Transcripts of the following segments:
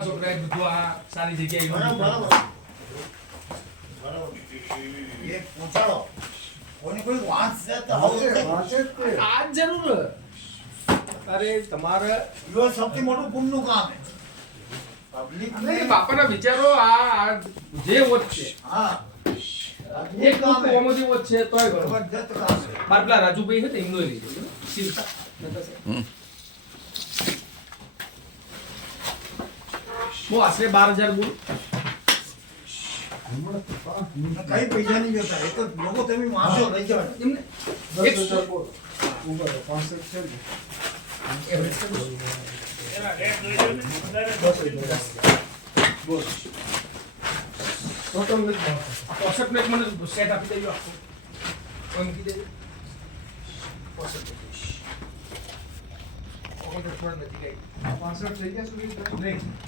છોકરાએ બધું આ સારી જગ્યાએ બરાબર યુઝ બરાબર. એ પહોંચાડો કોઈને કોઈ વાંચ તો હવે આ જરૂર અરે તમારે ઈવો સૌથી મોટું પુણ્યનું કામ છે પબ્લિક બાપાના વિચારો આ આ જે વોચ છે. હા. એક કામ. છે. કોમોદી છે તોય બરોબર જબરદસ્ત કામ. છે રાજુભાઈ છે ને એમનો સાહેબ. આશરે બાર હજાર બોલું. કઈ પૈસા નહીં જોતા એ તો લોકો તમે વાંચો લઈ જવાય એમને પોસઠ મિનિટ મને સેટ આપી દેજો આખું. મૂકી દેજો. પોસઠ મિનિટ. ઓગણત્રીસ મિનિટ નથી થઈ નહીં. સુધી એ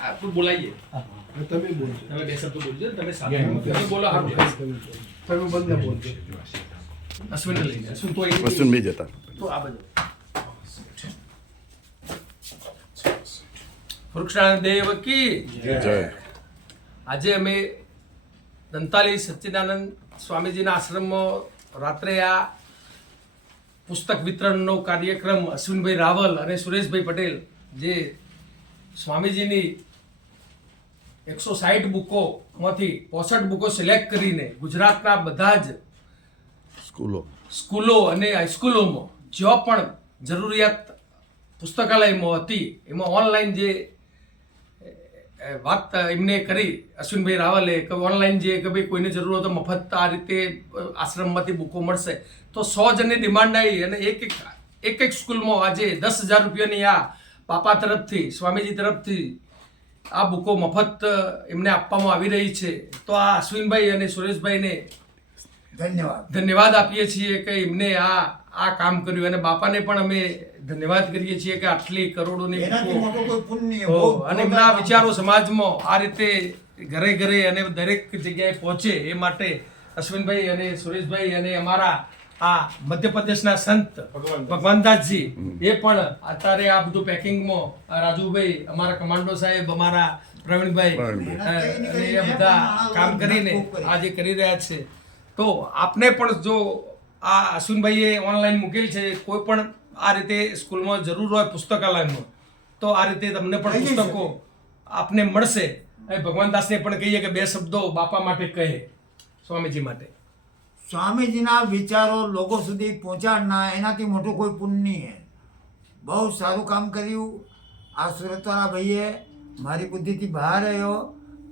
આપણું બોલાઈએ. તમે બોલજો. તમે બે શબ્દો બોલજો તમે સાથે તમે બોલો હારું. તમે બંને બોલજો. અશ્વિનને લઈને અશ્વિન તો એ- વસ્તુ જતા. તો આ બધું. વૃક્ષાણ દેવ કી જય. આજે અમે દંતાલી સચ્ચિદાનંદ સ્વામીજીના આશ્રમમાં રાત્રે આ પુસ્તક વિતરણનો કાર્યક્રમ અશ્વિનભાઈ રાવલ અને સુરેશભાઈ પટેલ જે સ્વામીજીની એકસો સાઠ બુકોમાંથી પોસઠ બુકો સિલેક્ટ કરીને ગુજરાતના બધા જ સ્કૂલો. સ્કૂલો અને હાઈસ્કૂલોમાં જ્યાં પણ જરૂરિયાત પુસ્તકાલયમાં હતી એમાં ઓનલાઈન જે વાત એમને કરી અશ્વિનભાઈ રાવલે કે ઓનલાઈન જે કે ભાઈ કોઈને જરૂર હોય તો મફત આ રીતે આશ્રમમાંથી બુકો મળશે. તો સો જણની ડિમાન્ડ આવી અને એક એક એક એક સ્કૂલમાં આજે દસ હજાર રૂપિયાની આ પાપા તરફથી સ્વામીજી તરફથી આ બુકો મફત એમને આપવામાં આવી રહી છે. તો આ અશ્વિનભાઈ અને સુરેશભાઈને ધન્યવાદ. ધન્યવાદ આપીએ છીએ કે એમને આ આ કામ કર્યું. અને બાપાને પણ અમે ધન્યવાદ કરીએ છીએ કે આટલી કરોડોની અને એમના વિચારો સમાજમાં આ રીતે ઘરે ઘરે અને દરેક જગ્યાએ પહોંચે એ માટે અશ્વિનભાઈ અને સુરેશભાઈ અને અમારા આ મધ્યપ્રદેશના સંત ભગવાનદાસજી એ પણ અત્યારે આ બધું પેકિંગમાં રાજુભાઈ અમારા કમાન્ડો સાહેબ અમારા પ્રવીણભાઈ એ બધા કામ કરીને આજે કરી રહ્યા છે. તો આપને પણ જો આ અશ્વિનભાઈએ ઓનલાઈન મૂકેલ છે કોઈ પણ આ રીતે સ્કૂલમાં જરૂર હોય પુસ્તકાલયમાં તો આ રીતે તમને પણ પુસ્તકો આપને મળશે. અને ભગવાન દાસને પણ કહીએ કે બે શબ્દો બાપા માટે કહે સ્વામીજી માટે. સ્વામીજીના વિચારો લોકો સુધી પહોંચાડના એનાથી મોટું કોઈ પુણ્ય નહીં બહુ સારું કામ કર્યું. આ સુરતવાળા ભાઈએ મારી બુદ્ધિથી બહાર રહ્યો.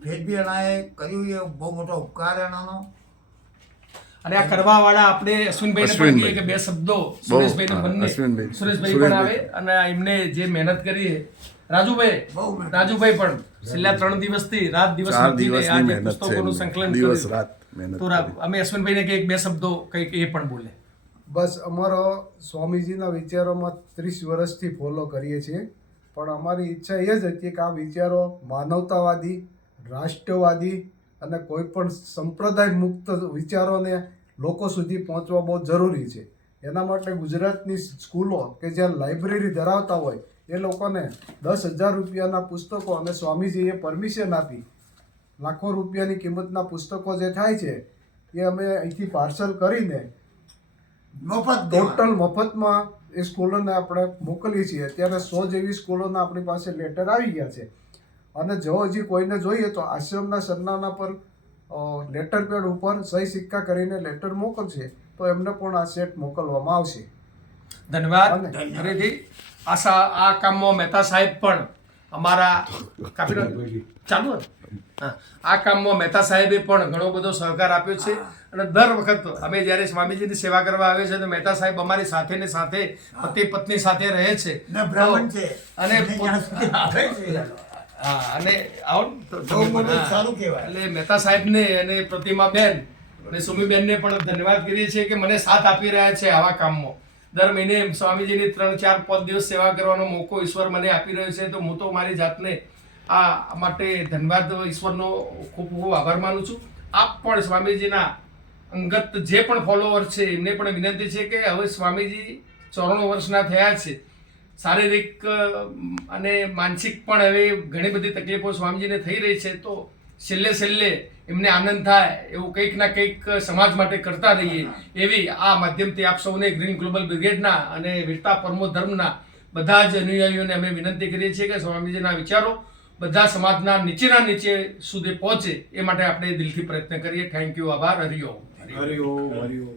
ફેર બી એનાએ કર્યું એ બહુ મોટો ઉપકાર એનાનો. અને આ કરવા વાળા આપણે અશ્વિનભાઈને પણ કહીએ કે બે શબ્દો સુરેશભાઈને બંને. સુરેશભાઈ પણ આવે સુરેશભાઈ. અને એમને જે મહેનત કરી છે રાજુભાઈ બહુ રાજુભાઈ પણ છેલ્લા ત્રણ દિવસથી રાત દિવસ મહેનત પુસ્તકોનું સંકલન દિવસ રાત. તો અમે અશ્વિનભાઈને કે એક બે શબ્દો કંઈક એ પણ બોલે. બસ અમારો સ્વામીજીના વિચારોમાં ત્રીસ વર્ષથી ફોલો કરીએ છીએ. પણ અમારી ઈચ્છા એ જ હતી કે આ વિચારો માનવતાવાદી રાષ્ટ્રવાદી અને કોઈ પણ સંપ્રદાય મુક્ત વિચારોને લોકો સુધી પહોંચવા બહુ જરૂરી છે. એના માટે ગુજરાતની સ્કૂલો કે જ્યાં લાઇબ્રેરી ધરાવતા હોય એ લોકોને દસ હજાર રૂપિયાના પુસ્તકો અને સ્વામીજીએ પરમિશન આપી લાખો રૂપિયાની કિંમતના પુસ્તકો જે થાય છે એ અમે અહીંથી પાર્સલ કરીને મફત. ટોટલ મફતમાં એ સ્કૂલોને આપણે મોકલીએ છીએ. અત્યારે સો જેવી સ્કૂલોના આપણી પાસે લેટર આવી ગયા છે. અને જો હજી કોઈને જોઈએ તો આશ્રમના સરનાના પર લેટર પેડ ઉપર સહી સિક્કા કરીને લેટર મોકલશે તો એમને પણ આ સેટ મોકલવામાં આવશે. ધન્યવાદ. અને- ફરીથી આશા આ કામમાં મહેતા સાહેબ પણ અમારા કાપી ચાલુ હા. આ કામમાં મહેતા સાહેબે પણ ઘણો બધો સહકાર આપ્યો છે અને દર વખત અમે જ્યારે સ્વામીજીની સેવા કરવા આવે છે તો મહેતા સાહેબ અમારી સાથે ને સાથે પતિ પત્ની સાથે રહે છે. અને અને. સારું કહેવાય. એટલે મહેતા સાહેબને અને પ્રતિમા બેન અને સુમીબેનને પણ ધન્યવાદ કરીએ છીએ કે મને સાથ આપી રહ્યા છે આવા કામમાં. દર મહિને સ્વામીજીની ત્રણ, ચાર, પાંચ દિવસ સેવા કરવાનો મોકો ઈશ્વર મને આપી રહ્યો છે, તો હું તો મારી જાતને આ માટે ધન્યવાદ ઈશ્વરનો ખૂબ ખૂબ આભાર માનું છું. આપ પણ સ્વામીજીના અંગત જે પણ ફોલોવર છે, એમને પણ વિનંતી છે કે હવે સ્વામીજી ચોરાણું વર્ષના થયા છે. શારીરિક અને માનસિક પણ હવે ઘણી બધી તકલીફો સ્વામીજીને થઈ રહી છે, તો છેલ્લે છેલ્લે એમને આનંદ થાય, એવું કંઈક ના કંઈક સમાજ માટે કરતા રહીએ. એવી આ માધ્યમથી આપ સૌને ગ્રીન ગ્લોબલ બ્રિગેડના અને વીરતા પરમો ધર્મના બધા જ અનુયાયીઓને અમે વિનંતી કરીએ છીએ કે સ્વામીજીના વિચારો બધા સમાજના નીચેના નીચે સુધી પહોંચે એ માટે આપણે દિલથી પ્રયત્ન કરીએ. થેન્ક યુ આભાર. હરિઓમ હરિઓમ હરિઓમ